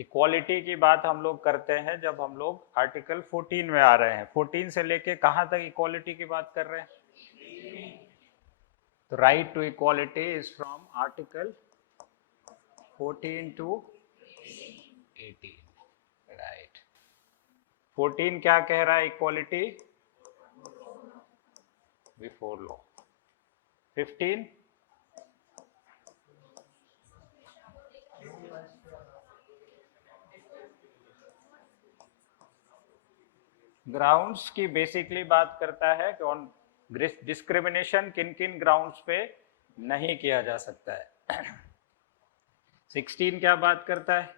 Equality की बात हम लोग करते हैं जब हम लोग आर्टिकल 14 में आ रहे हैं। 14 से लेके कहाँ तक इक्वालिटी की बात कर रहे हैं? तो right to equality is from article 14 to 18। Right. 14 क्या कह रहा है? Equality before law. 15 ग्राउंड्स की बेसिकली बात करता है कि ऑन डिस्क्रिमिनेशन किन किन ग्राउंड्स पे नहीं किया जा सकता है। 16 क्या बात करता है?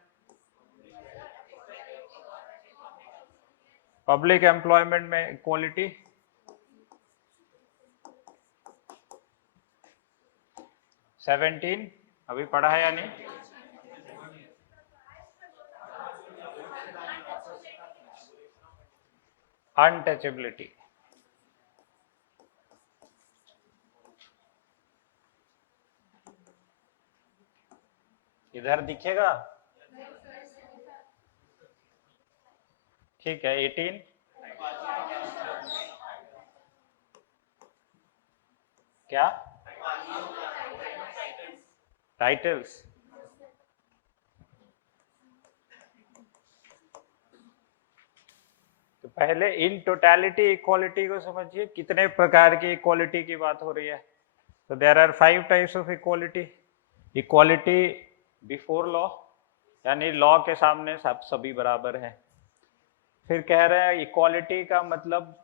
पब्लिक एम्प्लॉयमेंट में इक्वालिटी। 17 अभी पढ़ा है या नहीं? अनटचेबिलिटी। इधर दिखेगा? ठीक है। 18 क्या? टाइटल्स। तो पहले इन टोटलिटी इक्वालिटी को समझिए, कितने प्रकार की इक्वालिटी की बात हो रही है। तो there are 5 types of equality. Equality before law, यानी लॉ के सामने सब सभी बराबर हैं। फिर कह रहे हैं इक्वालिटी का मतलब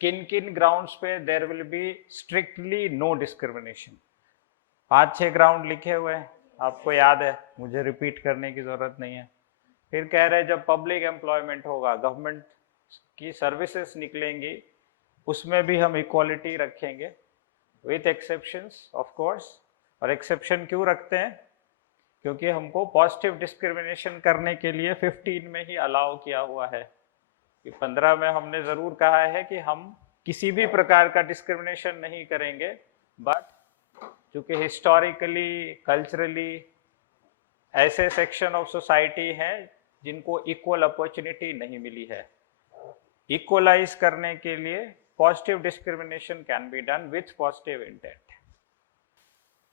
किन किन ग्राउंड्स पे there will be strictly no discrimination. 5-6 ground लिखे हुए हैं, आपको याद है, मुझे रिपीट करने की जरूरत नहीं है। फिर कह रहे हैं जब पब्लिक एम्प्लॉयमेंट होगा, गवर्नमेंट की सर्विसेज निकलेंगी, उसमें भी हम इक्वालिटी रखेंगे विथ एक्सेप्शंस ऑफ कोर्स। और एक्सेप्शन क्यों रखते हैं? क्योंकि हमको पॉजिटिव डिस्क्रिमिनेशन करने के लिए 15 में ही अलाउ किया हुआ है। कि 15 में हमने जरूर कहा है कि हम किसी भी प्रकार का डिस्क्रिमिनेशन नहीं करेंगे, बट क्योंकि हिस्टोरिकली कल्चरली ऐसे सेक्शन ऑफ सोसाइटी हैं जिनको इक्वल अपॉर्चुनिटी नहीं मिली है, इक्वलाइज करने के लिए positive discrimination can be done with positive intent.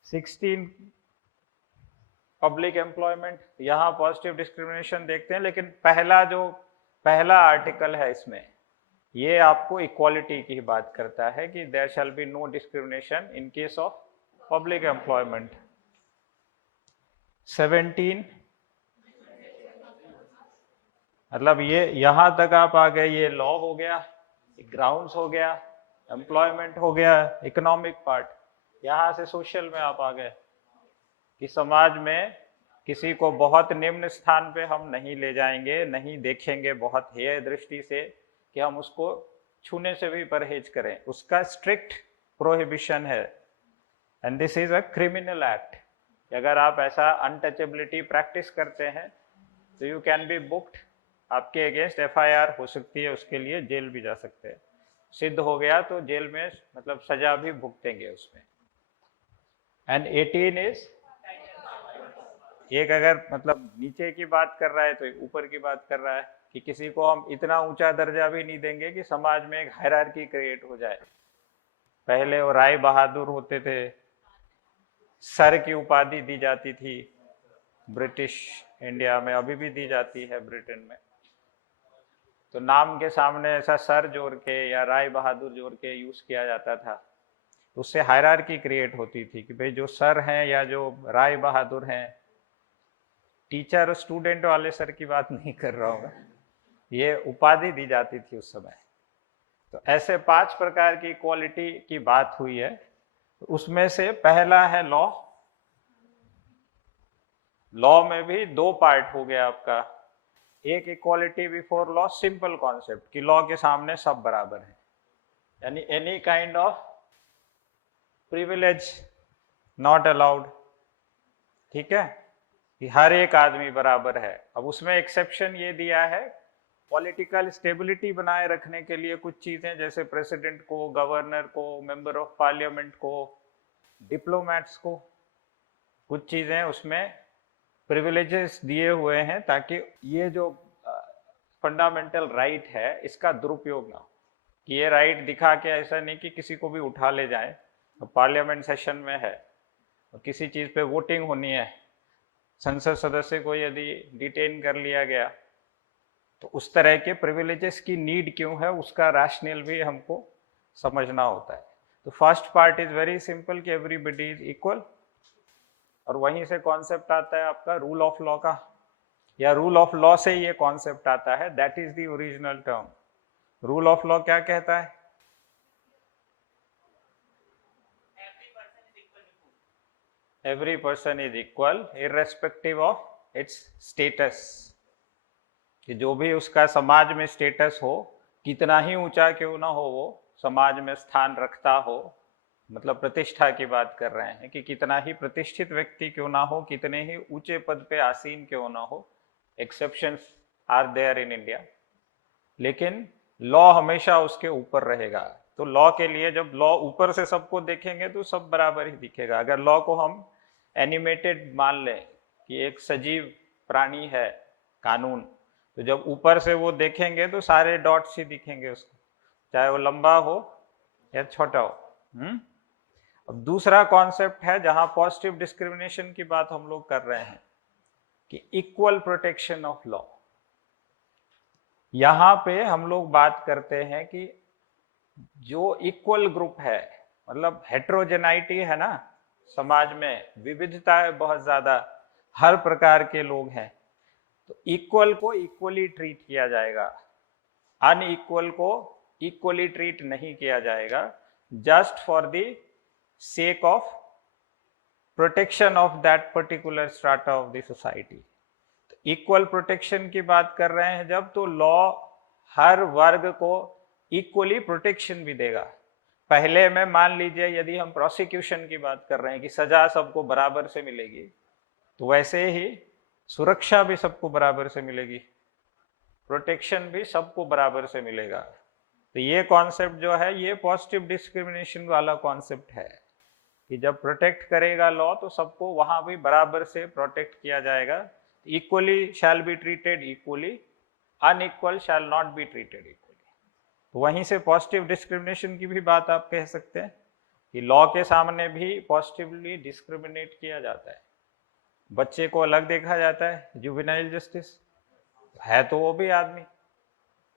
16 public employment, यहाँ पॉजिटिव डिस्क्रिमिनेशन देखते हैं, लेकिन पहला आर्टिकल है इसमें, ये आपको इक्वालिटी की बात करता है कि there shall be no discrimination in case of public employment. 17 मतलब ये यहां तक आप आ गए, ये लॉ हो गया, ग्राउंड्स हो गया, एम्प्लॉयमेंट हो गया, इकोनॉमिक पार्ट। यहां से सोशल में आप आ गए कि समाज में किसी को बहुत निम्न स्थान पे हम नहीं ले जाएंगे, नहीं देखेंगे बहुत हेय दृष्टि से कि हम उसको छूने से भी परहेज करें, उसका स्ट्रिक्ट प्रोहिबिशन है। And this is a criminal act. अगर आप ऐसा अनटचेबिलिटी प्रैक्टिस करते हैं तो यू कैन बी बुक्ड, आपके अगेंस्ट एफआईआर हो सकती है, उसके लिए जेल भी जा सकते हैं। सिद्ध हो गया तो जेल में मतलब सजा भी भुगतेंगे उसमें। एंड 18 इज एक, अगर मतलब नीचे की बात कर रहा है तो ऊपर की बात कर रहा है कि किसी को हम इतना ऊंचा दर्जा भी नहीं देंगे कि समाज में एक हायरार्की क्रिएट हो जाए। पहले वो राय बहादुर होते थे, सर की उपाधि दी जाती थी ब्रिटिश इंडिया में, अभी भी दी जाती है ब्रिटेन में। तो नाम के सामने ऐसा सर जोड़ के या राय बहादुर जोड़ के यूज किया जाता था, तो उससे हायरार्की क्रिएट होती थी कि भाई जो सर हैं या जो राय बहादुर हैं, टीचर और स्टूडेंट वाले सर की बात नहीं कर रहा हूँ, ये उपाधि दी जाती थी उस समय। तो ऐसे 5 प्रकार की इक्वालिटी की बात हुई है। उसमें से पहला है लॉ। लॉ में भी 2 पार्ट हो गया आपका। एक equality before law, simple concept कि लॉ के सामने सब बराबर है, यानी any kind of privilege not allowed. ठीक है, कि हर एक आदमी बराबर है। अब उसमें एक्सेप्शन ये दिया है पॉलिटिकल स्टेबिलिटी बनाए रखने के लिए कुछ चीजें, जैसे प्रेसिडेंट को, गवर्नर को, मेंबर ऑफ पार्लियामेंट को, डिप्लोमेट्स को, कुछ चीजें उसमें प्रिविलेजेस दिए हुए हैं ताकि ये जो फंडामेंटल राइट है इसका दुरुपयोग ना हो, कि ये राइट दिखा के ऐसा नहीं कि किसी को भी उठा ले जाए। तो पार्लियामेंट सेशन में है और किसी चीज पे वोटिंग होनी है, संसद सदस्य को यदि डिटेन कर लिया गया, तो उस तरह के प्रिविलेजेस की नीड क्यों है उसका रैशनल भी हमको समझना होता है। तो first part is very simple कि एवरीबडी इज इक्वल, और वहीं से कॉन्सेप्ट आता है आपका रूल ऑफ लॉ का, या रूल ऑफ लॉ से ये कॉन्सेप्ट आता है, that is the original term. Rule of law क्या कहता है? Every person is equal irrespective of its status, कि जो भी उसका समाज में स्टेटस हो, कितना ही ऊंचा क्यों ना हो, वो समाज में स्थान रखता हो, मतलब प्रतिष्ठा की बात कर रहे हैं, कि कितना ही प्रतिष्ठित व्यक्ति क्यों ना हो, कितने ही ऊंचे पद पे आसीन क्यों ना हो, exceptions are there in India, लेकिन लॉ हमेशा उसके ऊपर रहेगा। तो लॉ के लिए जब लॉ ऊपर से सबको देखेंगे तो सब बराबर ही दिखेगा। अगर लॉ को हम एनिमेटेड मान लें कि एक सजीव प्राणी है कानून, तो जब ऊपर से वो देखेंगे तो सारे डॉट्स ही दिखेंगे उसको, चाहे वो लंबा हो या छोटा हो। अब दूसरा कॉन्सेप्ट है जहां पॉजिटिव डिस्क्रिमिनेशन की बात हम लोग कर रहे हैं, कि इक्वल प्रोटेक्शन ऑफ लॉ। यहां पे हम लोग बात करते हैं कि जो इक्वल ग्रुप है, मतलब हेट्रोजेनाइटी है ना समाज में, विविधता है बहुत ज्यादा, हर प्रकार के लोग हैं, तो इक्वल को इक्वली ट्रीट किया जाएगा, अनइक्वल को इक्वली ट्रीट नहीं किया जाएगा, just for the sake of protection of that particular strata of the society। तो इक्वल प्रोटेक्शन की बात कर रहे हैं जब, तो लॉ हर वर्ग को इक्वली प्रोटेक्शन भी देगा। पहले में मान लीजिए यदि हम प्रोसिक्यूशन की बात कर रहे हैं कि सजा सबको बराबर से मिलेगी, तो वैसे ही सुरक्षा भी सबको बराबर से मिलेगी, प्रोटेक्शन भी सबको बराबर से मिलेगा। तो ये कॉन्सेप्ट जो है ये पॉजिटिव डिस्क्रिमिनेशन वाला कॉन्सेप्ट है, कि जब प्रोटेक्ट करेगा लॉ तो सबको वहां भी बराबर से प्रोटेक्ट किया जाएगा। Equally shall be treated equally, unequal shall not be treated equally. तो वहीं से पॉजिटिव डिस्क्रिमिनेशन की भी बात आप कह सकते हैं कि लॉ के सामने भी पॉजिटिवली डिस्क्रिमिनेट किया जाता है। बच्चे को अलग देखा जाता है, जुवेनाइल जस्टिस है तो वो भी आदमी,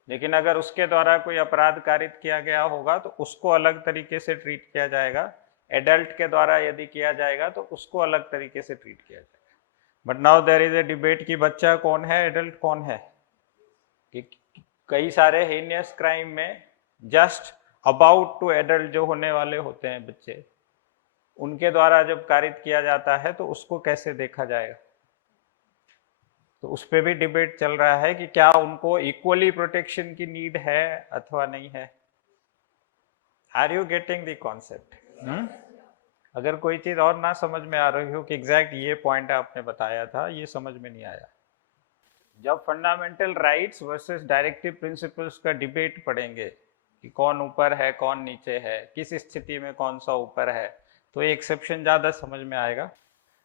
लेकिन अगर उसके द्वारा कोई अपराध कारित किया गया होगा तो उसको अलग तरीके से ट्रीट किया जाएगा, एडल्ट के द्वारा यदि किया जाएगा तो उसको अलग तरीके से ट्रीट किया जाएगा। But now there is a debate कि बच्चा कौन है, एडल्ट कौन है। कि कई सारे हेनियस क्राइम में जस्ट अबाउट टू एडल्ट जो होने वाले होते हैं बच्चे, उनके द्वारा जब कारित किया जाता है तो उसको कैसे देखा जाएगा। तो उस पर भी डिबेट चल रहा है कि क्या उनको इक्वली प्रोटेक्शन की नीड है अथवा नहीं है। Are you getting the concept? अगर कोई चीज और ना समझ में आ रही हो कि एग्जैक्ट ये पॉइंट आपने बताया था ये समझ में नहीं आया, जब fundamental rights versus directive principles का डिबेट पढ़ेंगे कि कौन ऊपर है कौन नीचे है, किस स्थिति में कौन सा ऊपर है, तो ये एक्सेप्शन ज्यादा समझ में आएगा।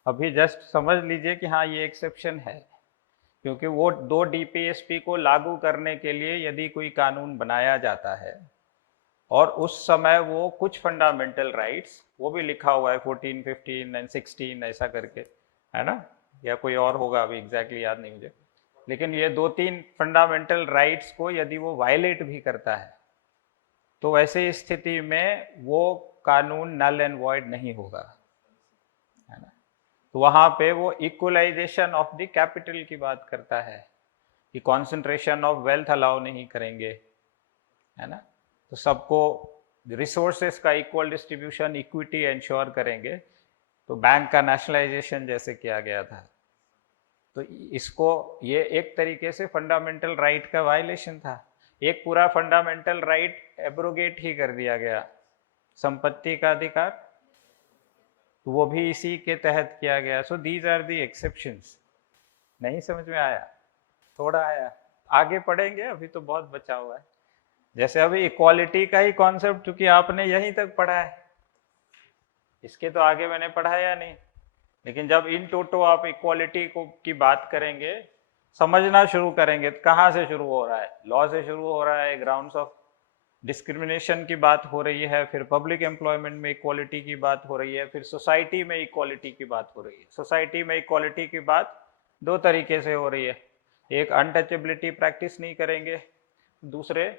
अभी जस्ट समझ लीजिए कि हाँ ये एक्सेप्शन है, क्योंकि वो दो डीपीएसपी को लागू करने के लिए यदि कोई कानून बनाया जाता है और उस समय वो कुछ फंडामेंटल राइट्स, वो भी लिखा हुआ है 14, 15 एंड 16 ऐसा करके, है ना, या कोई और होगा अभी एग्जैक्टली याद नहीं मुझे, लेकिन ये 2-3 फंडामेंटल राइट्स को यदि वो वायलेट भी करता है तो वैसे स्थिति में वो कानून नल एंड वॉइड नहीं होगा, है ना। तो वहां पे वो इक्वलाइजेशन ऑफ द कैपिटल की बात करता है कि कॉन्सेंट्रेशन ऑफ वेल्थ अलाउ नहीं करेंगे, है ना, तो सबको रिसोर्सेस का इक्वल डिस्ट्रीब्यूशन, इक्विटी एंश्योर करेंगे। तो बैंक का नेशनलाइजेशन जैसे किया गया था, तो इसको ये एक तरीके से फंडामेंटल राइट का वायलेशन था। एक पूरा फंडामेंटल राइट एब्रोगेट ही कर दिया गया, संपत्ति का अधिकार, तो वो भी इसी के तहत किया गया। So these are the exceptions. नहीं समझ में आया? थोड़ा आया, आगे पढ़ेंगे, अभी तो बहुत बचा हुआ है। जैसे अभी इक्वालिटी का ही कॉन्सेप्ट चूंकि आपने यहीं तक पढ़ा है, इसके तो आगे मैंने पढ़ाया नहीं, लेकिन जब इन टोटो आप इक्वालिटी को की बात करेंगे, समझना शुरू करेंगे, तो कहाँ से शुरू हो रहा है? लॉ से शुरू हो रहा है, ग्राउंड्स ऑफ डिस्क्रिमिनेशन की बात हो रही है, फिर पब्लिक एम्प्लॉयमेंट में इक्वालिटी की बात हो रही है, फिर सोसाइटी में इक्वालिटी की बात हो रही है। सोसाइटी में इक्वालिटी की बात दो तरीके से हो रही है, एक अनटचेबिलिटी प्रैक्टिस नहीं करेंगे, दूसरे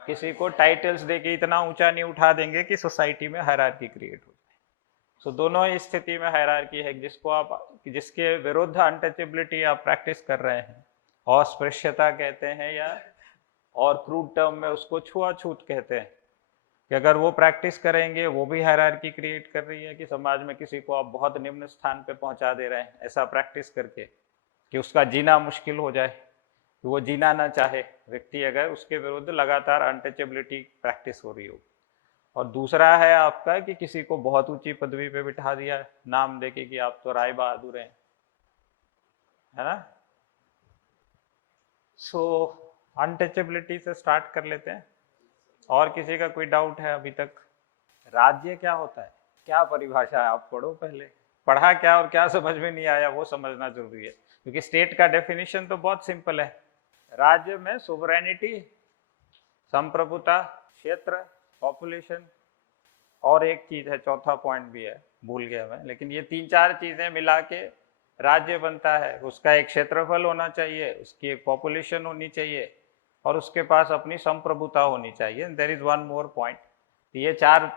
किसी को टाइटल्स देके इतना ऊंचा नहीं उठा देंगे कि सोसाइटी में हायरार्की क्रिएट हो जाए। सो दोनों ही स्थिति में हायरार्की है, जिसको आप जिसके विरुद्ध अनटचेबिलिटी आप प्रैक्टिस कर रहे हैं, अस्पृश्यता कहते हैं, या और क्रूड टर्म में उसको छुआछूत कहते हैं, कि अगर वो प्रैक्टिस करेंगे वो भी हायरार्की क्रिएट कर रही है, कि समाज में किसी को आप बहुत निम्न स्थान पे पहुंचा दे रहे हैं ऐसा प्रैक्टिस करके, कि उसका जीना मुश्किल हो जाए, कि वो जीना ना चाहे व्यक्ति, अगर उसके विरुद्ध लगातार अनटचेबिलिटी प्रैक्टिस हो रही हो। और दूसरा है आपका कि किसी को बहुत ऊंची पदवी पे बिठा दिया नाम देके कि आप तो राय बहादुर हैं, है ना। सो अनटचेबिलिटी से स्टार्ट कर लेते हैं। और किसी का कोई डाउट है अभी तक? राज्य क्या होता है, क्या परिभाषा है? आप पढ़ो, पहले पढ़ा क्या और क्या समझ में नहीं आया वो समझना जरूरी है, क्योंकि स्टेट का डेफिनेशन तो बहुत सिंपल है। राज्य में सोवरेनिटी, संप्रभुता, क्षेत्र, पॉपुलेशन, और एक चीज है, चौथा पॉइंट भी है, भूल गया मैं, लेकिन ये 3-4 चीजें मिला के राज्य बनता है। उसका एक क्षेत्रफल होना चाहिए, उसकी एक पॉपुलेशन होनी चाहिए, और उसके पास अपनी संप्रभुता होनी चाहिए। There is one more point. ये 4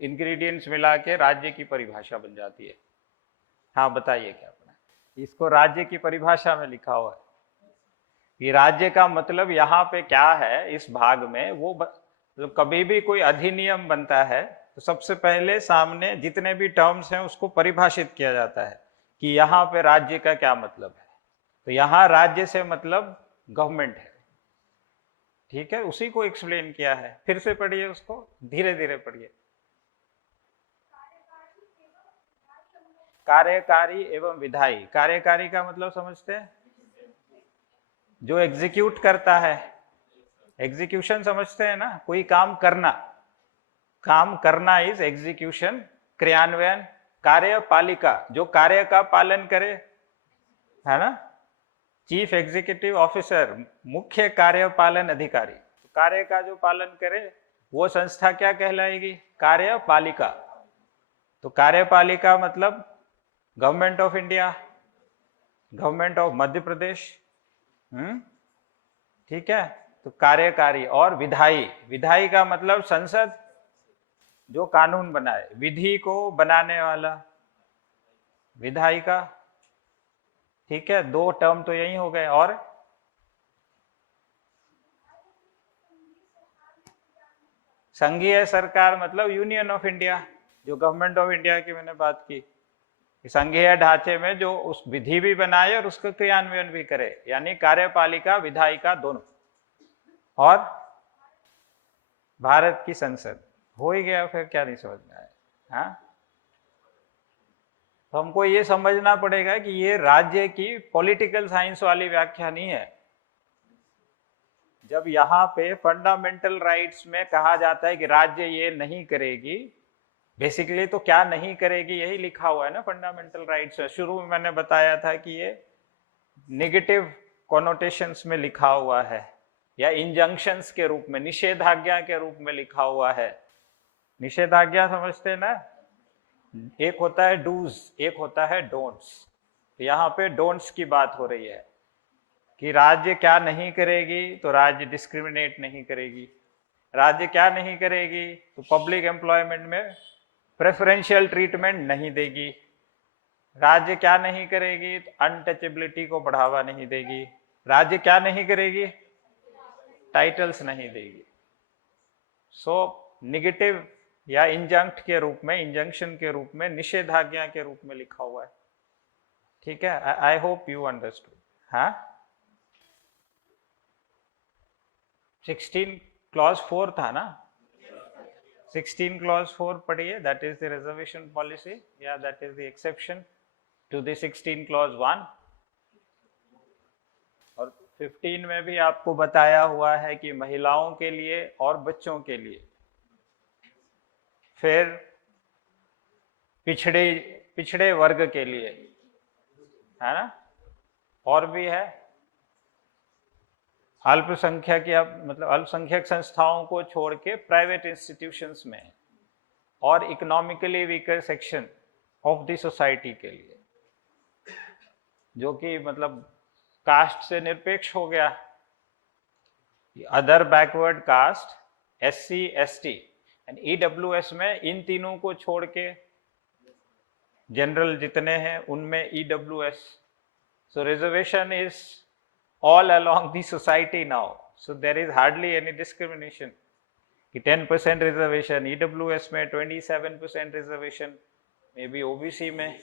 इंग्रेडिएंट्स मिला के राज्य की परिभाषा बन जाती है। हाँ बताइए क्या पढ़ा? इसको राज्य की परिभाषा में लिखा हुआ है कि राज्य का मतलब यहाँ पे क्या है, इस भाग में वो तो कभी भी कोई अधिनियम बनता है तो सबसे पहले सामने जितने भी टर्म्स हैं उसको परिभाषित किया जाता है कि यहाँ पे राज्य का क्या मतलब है। तो यहाँ राज्य से मतलब गवर्नमेंट है, ठीक है, उसी को एक्सप्लेन किया है। फिर से पढ़िए उसको, धीरे धीरे पढ़िए। कार्यकारी एवं विधायी, कार्यकारी का मतलब समझते हैं? जो एग्जीक्यूट करता है, एग्जीक्यूशन समझते हैं ना, कोई काम करना, काम करना इज एग्जीक्यूशन, क्रियान्वयन। कार्यपालिका, जो कार्य का पालन करे, है ना। चीफ एग्जीक्यूटिव ऑफिसर, मुख्य कार्यपालन अधिकारी, कार्य का जो पालन करे वो संस्था क्या कहलाएगी? कार्यपालिका। तो कार्यपालिका मतलब government of India, government of Madhya Pradesh, ठीक है। तो कार्यकारी। और विधायी, विधायी का मतलब संसद, जो कानून बनाए, विधि को बनाने वाला, विधायी का, ठीक है। 2 टर्म तो यही हो गए। और संघीय सरकार मतलब यूनियन ऑफ इंडिया, जो गवर्नमेंट ऑफ इंडिया की मैंने बात की, संघीय ढांचे में जो उस विधि भी बनाए और उसका क्रियान्वयन भी करे, यानी कार्यपालिका विधायिका दोनों। और भारत की संसद हो ही गया, फिर क्या नहीं समझ में आया? हाँ, तो हमको ये समझना पड़ेगा कि ये राज्य की पॉलिटिकल साइंस वाली व्याख्या नहीं है। जब यहाँ पे फंडामेंटल राइट्स में कहा जाता है कि राज्य ये नहीं करेगी, बेसिकली तो क्या नहीं करेगी यही लिखा हुआ है ना फंडामेंटल राइट्स में। शुरू में मैंने बताया था कि ये नेगेटिव कॉनोटेशंस में लिखा हुआ है, या इंजंक्शंस के रूप में, निषेधाज्ञा के रूप में लिखा हुआ है। निषेधाज्ञा समझते हैं ना, एक होता है डूज, एक होता है डोंट्स। तो यहाँ पे डोंट्स की बात हो रही है कि राज्य क्या नहीं करेगी, तो राज्य डिस्क्रिमिनेट नहीं करेगी। राज्य क्या नहीं करेगी, तो पब्लिक एम्प्लॉयमेंट में प्रेफरेंशियल ट्रीटमेंट नहीं देगी। राज्य क्या नहीं करेगी, तो अनटचेबिलिटी को बढ़ावा नहीं देगी। राज्य क्या नहीं करेगी, टाइटल्स नहीं देगी। सो निगेटिव या इंजंक्ट के रूप में, इंजंक्शन के रूप में, निषेधाज्ञा के रूप में लिखा हुआ है, ठीक है। I hope you understood. हाँ, 16 क्लॉज 4 था ना, 16 क्लॉज 4 पढ़िए, that is the reservation policy, या that is the exception to the 16 clause 1। और 15 में भी आपको बताया हुआ है कि महिलाओं के लिए और बच्चों के लिए, फिर पिछड़े पिछड़े वर्ग के लिए, है ना। और भी है अल्पसंख्यक या मतलब अल्पसंख्यक संस्थाओं को छोड़ के प्राइवेट इंस्टीट्यूशंस में और economically weaker section of the society के लिए, जो कि मतलब कास्ट से निरपेक्ष हो गया। Other backward caste, SC, ST and EWS में इन तीनों को छोड़ के जनरल जितने हैं उनमें EWS। So reservation is all along the society now. So there is hardly any discrimination. कि 10% रिजर्वेशन EWS में, 27% रिजर्वेशन मे बी OBC में,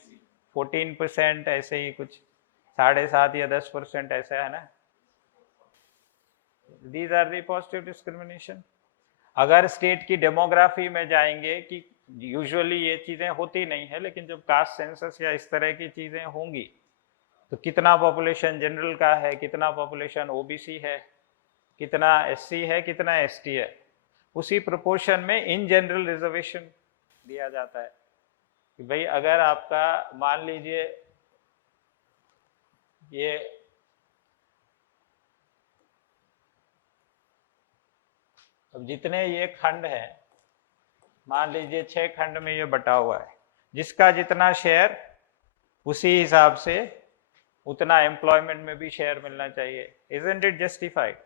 14% ऐसे ही कुछ 7.5 या 10% ऐसा है ना। These are the positive discrimination. अगर स्टेट की डेमोग्राफी में जाएंगे कि यूजुअली ये चीजें होती नहीं है, लेकिन जब कास्ट सेंसस या इस तरह की चीजें होंगी तो कितना पॉपुलेशन जनरल का है, कितना पॉपुलेशन OBC है, कितना SC है, कितना ST है, उसी प्रोपोर्शन में इन जनरल रिजर्वेशन दिया जाता है कि भाई अगर आपका मान लीजिए ये अब जितने ये खंड हैं, मान लीजिए 6 खंड में ये बटा हुआ है, जिसका जितना शेयर उसी हिसाब से उतना एम्प्लॉयमेंट में भी शेयर मिलना चाहिए। Isn't it justified?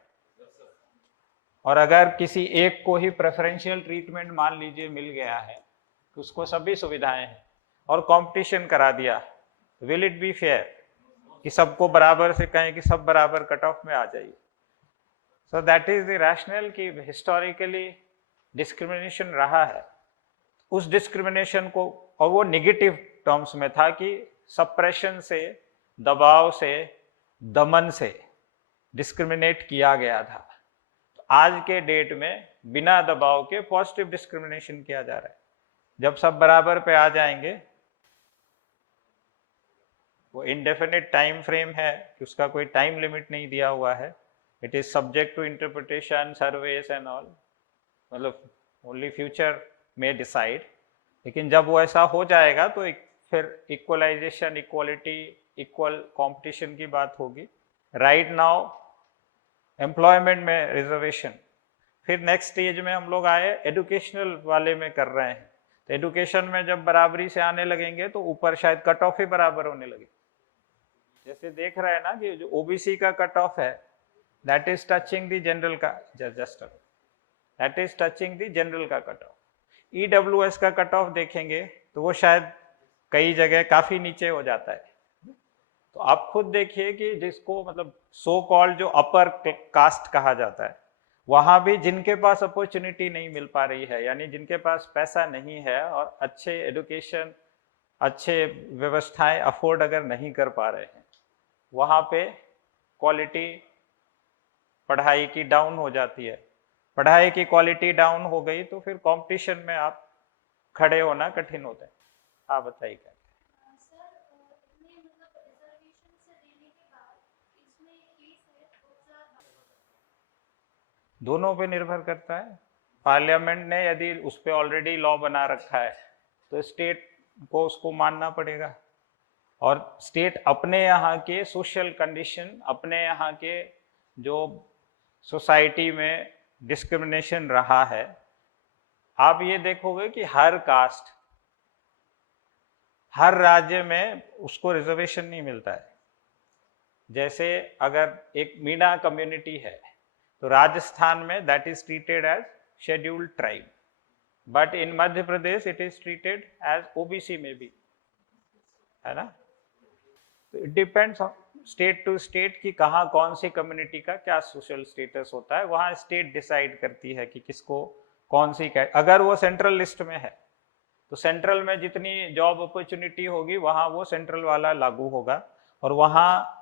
और अगर किसी एक को ही प्रेफरेंशियल ट्रीटमेंट मान लीजिए मिल गया है, तो उसको सभी सुविधाएं हैं और कंपटीशन करा दिया, विल इट बी फेयर कि सबको बराबर से कहें कि सब बराबर कट ऑफ में आ जाइए? So that is the rational कि हिस्टोरिकली डिस्क्रिमिनेशन रहा है, उस डिस्क्रिमिनेशन को, और वो नेगेटिव टर्म्स में था कि सप्रेशन से, दबाव से, दमन से डिस्क्रिमिनेट किया गया था। तो आज के डेट में बिना दबाव के पॉजिटिव डिस्क्रिमिनेशन किया जा रहा है। जब सब बराबर पे आ जाएंगे, वो इंडेफिनिट टाइम फ्रेम है कि उसका कोई टाइम लिमिट नहीं दिया हुआ है, it is subject to interpretation, surveys and all, मतलब ओनली फ्यूचर में डिसाइड। लेकिन जब वो ऐसा हो जाएगा तो फिर इक्वलाइजेशन, इक्वालिटी, इक्वल कंपटीशन की बात होगी। राइट नाउ एम्प्लॉयमेंट में रिजर्वेशन, फिर नेक्स्ट स्टेज में हम लोग आए एजुकेशनल वाले में कर रहे हैं। तो एजुकेशन में जब बराबरी से आने लगेंगे तो ऊपर शायद कट ऑफ ही बराबर होने लगे। जैसे देख रहे हैं ना कि जो OBC का कट ऑफ है, that is touching the general का, just that is touching the general का कट ऑफ। EWS का कट ऑफ देखेंगे तो वो शायद कई जगह काफी नीचे हो जाता है। तो आप खुद देखिए कि जिसको मतलब सो कॉल्ड जो अपर कास्ट कहा जाता है, वहां भी जिनके पास अपॉर्चुनिटी नहीं मिल पा रही है, यानी जिनके पास पैसा नहीं है और अच्छे एजुकेशन, अच्छे व्यवस्थाएं अफोर्ड अगर नहीं कर पा रहे हैं, वहां पे क्वालिटी पढ़ाई की डाउन हो जाती है। पढ़ाई की क्वालिटी डाउन हो गई तो फिर कंपटीशन में आप खड़े होना कठिन होता है। आप बताइए क्या? दोनों पे निर्भर करता है। पार्लियामेंट ने यदि उस पर ऑलरेडी लॉ बना रखा है तो स्टेट को उसको मानना पड़ेगा, और स्टेट अपने यहाँ के सोशल कंडीशन, अपने यहाँ के जो सोसाइटी में डिस्क्रिमिनेशन रहा है, आप ये देखोगे कि हर कास्ट, हर राज्य में उसको रिजर्वेशन नहीं मिलता है। जैसे अगर एक मीणा कम्युनिटी है तो राजस्थान में that is treated as scheduled tribe, but in Madhya Pradesh it is treated as OBC में भी, है ना। तो it depends state to state कि कहाँ कौन सी कम्युनिटी का क्या सोशल स्टेटस होता है, वहाँ स्टेट डिसाइड करती है कि किसको कौन सी, अगर वो सेंट्रल लिस्ट में है तो सेंट्रल में जितनी जॉब अपॉर्चुनिटी होगी वहाँ वो सेंट्रल वाला लागू होगा, और वहाँ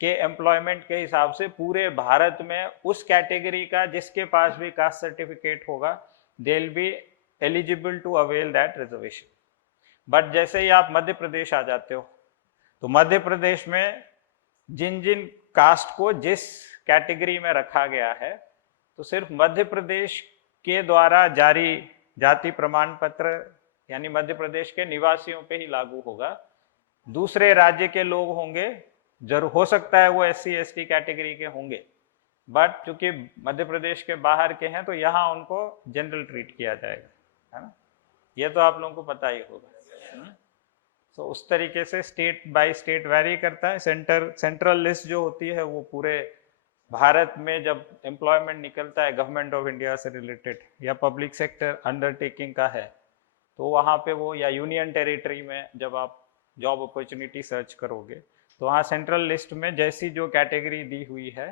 के एम्प्लॉयमेंट के हिसाब से पूरे भारत में उस कैटेगरी का जिसके पास भी कास्ट सर्टिफिकेट होगा, they will be eligible to avail that reservation. But जैसे ही आप मध्य प्रदेश आ जाते हो तो मध्य प्रदेश में जिन जिन कास्ट को जिस कैटेगरी में रखा गया है, तो सिर्फ मध्य प्रदेश के द्वारा जारी जाति प्रमाण पत्र यानी मध्य प्रदेश के निवासियों पे ही लागू होगा। दूसरे राज्य के लोग होंगे, जरूर हो सकता है वो SC ST कैटेगरी के होंगे, बट चूंकि मध्य प्रदेश के बाहर के हैं तो यहाँ उनको जनरल ट्रीट किया जाएगा, है ना। ये तो आप लोगों को पता ही होगा। तो उस तरीके से स्टेट बाय स्टेट वेरी करता है। सेंट्रल लिस्ट जो होती है वो पूरे भारत में जब एम्प्लॉयमेंट निकलता है गवर्नमेंट ऑफ इंडिया से रिलेटेड या पब्लिक सेक्टर अंडरटेकिंग का है, तो वहाँ पे वो, या यूनियन टेरिटरी में जब आप जॉब अपॉर्चुनिटी सर्च करोगे तो वहाँ सेंट्रल लिस्ट में जैसी जो कैटेगरी दी हुई है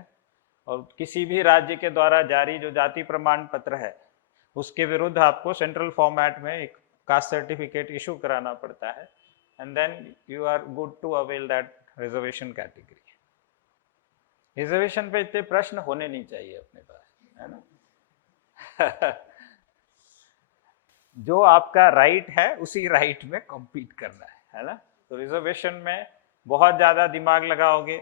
और किसी भी राज्य के द्वारा जारी जो जाति प्रमाण पत्र है उसके विरुद्ध आपको सेंट्रल फॉर्मेट में एक कास्ट सर्टिफिकेट इशू कराना पड़ता है, and then you are good to avail that reservation category. Reservation पे इतने प्रश्न होने नहीं चाहिए अपने पास, है ना। जो आपका राइट है उसी राइट में कॉम्पीट करना है ना। तो रिजर्वेशन में बहुत ज्यादा दिमाग लगाओगे,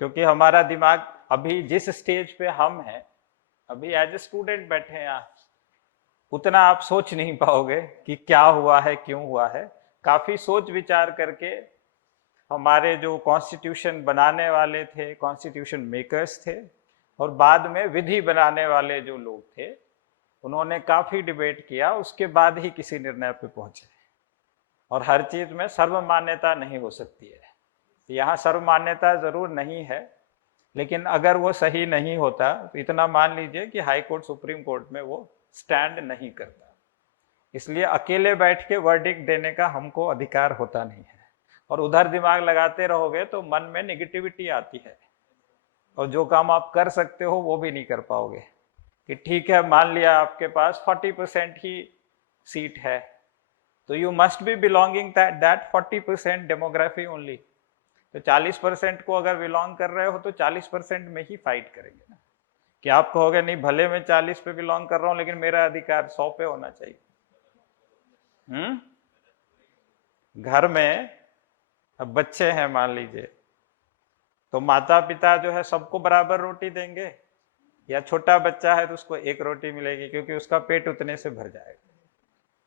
क्योंकि हमारा दिमाग अभी जिस स्टेज पे हम हैं, अभी एज ए स्टूडेंट बैठे हैं यहाँ, उतना आप सोच नहीं पाओगे कि क्या हुआ है, क्यों हुआ है। काफी सोच विचार करके हमारे जो कॉन्स्टिट्यूशन बनाने वाले थे, कॉन्स्टिट्यूशन मेकर्स थे, और बाद में विधि बनाने वाले जो लोग थे, उन्होंने काफी डिबेट किया, उसके बाद ही किसी निर्णय पे पहुंचे। और हर चीज में सर्वमान्यता नहीं हो सकती है। यहाँ सर्वमान्यता जरूर नहीं है, लेकिन अगर वो सही नहीं होता तो इतना मान लीजिए कि हाई कोर्ट सुप्रीम कोर्ट में वो स्टैंड नहीं करता। इसलिए अकेले बैठ के वर्डिक्ट देने का हमको अधिकार होता नहीं है। और उधर दिमाग लगाते रहोगे तो मन में नेगेटिविटी आती है, और जो काम आप कर सकते हो वो भी नहीं कर पाओगे। कि ठीक है, मान लिया आपके पास 40% ही सीट है, तो you must be belonging that 40% demography only. तो 40% को अगर बिलोंग कर रहे हो तो 40% में ही फाइट करेंगे ना। कि आप कहोगे नहीं, भले मैं 40 पे बिलोंग कर रहा हूं लेकिन मेरा अधिकार 100 पे होना चाहिए। घर में अब बच्चे हैं मान लीजिए, तो माता पिता जो है सबको बराबर रोटी देंगे, या छोटा बच्चा है तो उसको एक रोटी मिलेगी क्योंकि उसका पेट उतने से भर जाएगा।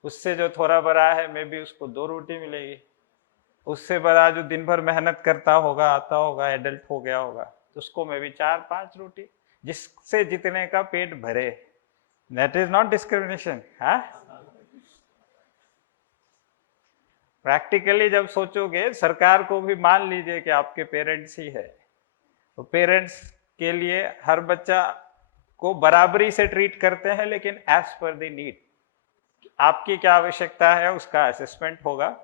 उससे जो थोड़ा बड़ा है मे बी उसको 2 रोटी मिलेगी। उससे बड़ा जो दिन भर मेहनत करता होगा, आता होगा, एडल्ट हो गया होगा, तो उसको मे बी 4-5 रोटी, जिससे जितने का पेट भरे। That is not discrimination. हाँ, प्रैक्टिकली जब सोचोगे, सरकार को भी मान लीजिए कि आपके पेरेंट्स ही है, तो पेरेंट्स के लिए हर बच्चा को बराबरी से ट्रीट करते हैं, लेकिन एज पर द नीड, आपकी क्या आवश्यकता है उसका असेसमेंट होगा।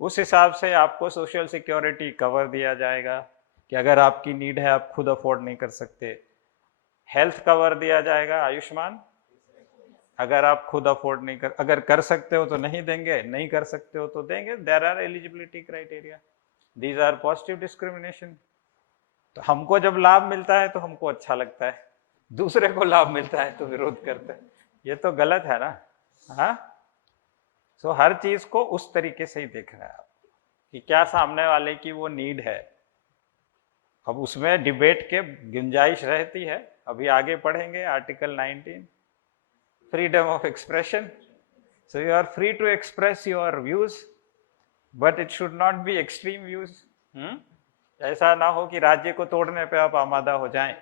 उस हिसाब से आपको सोशल सिक्योरिटी कवर दिया जाएगा कि अगर आपकी नीड है, आप खुद अफोर्ड नहीं कर सकते, हेल्थ कवर दिया जाएगा, आयुष्मान, अगर आप खुद अफोर्ड नहीं कर, अगर कर सकते हो तो नहीं देंगे, नहीं कर सकते हो तो देंगे। There are eligibility criteria, these are positive discrimination. तो हमको जब लाभ मिलता है तो हमको अच्छा लगता है, दूसरे को लाभ मिलता है तो विरोध करते हैं। ये तो गलत है ना। हाँ, सो हर चीज को उस तरीके से ही देखना है आप कि क्या सामने वाले की वो नीड है। अब उसमें डिबेट के गुंजाइश रहती है। अभी आगे पढ़ेंगे article 19, freedom of expression. So you are free to express your views, but it should not be extreme views. ऐसा ना हो कि राज्य को तोड़ने पे आप आमादा हो जाएं।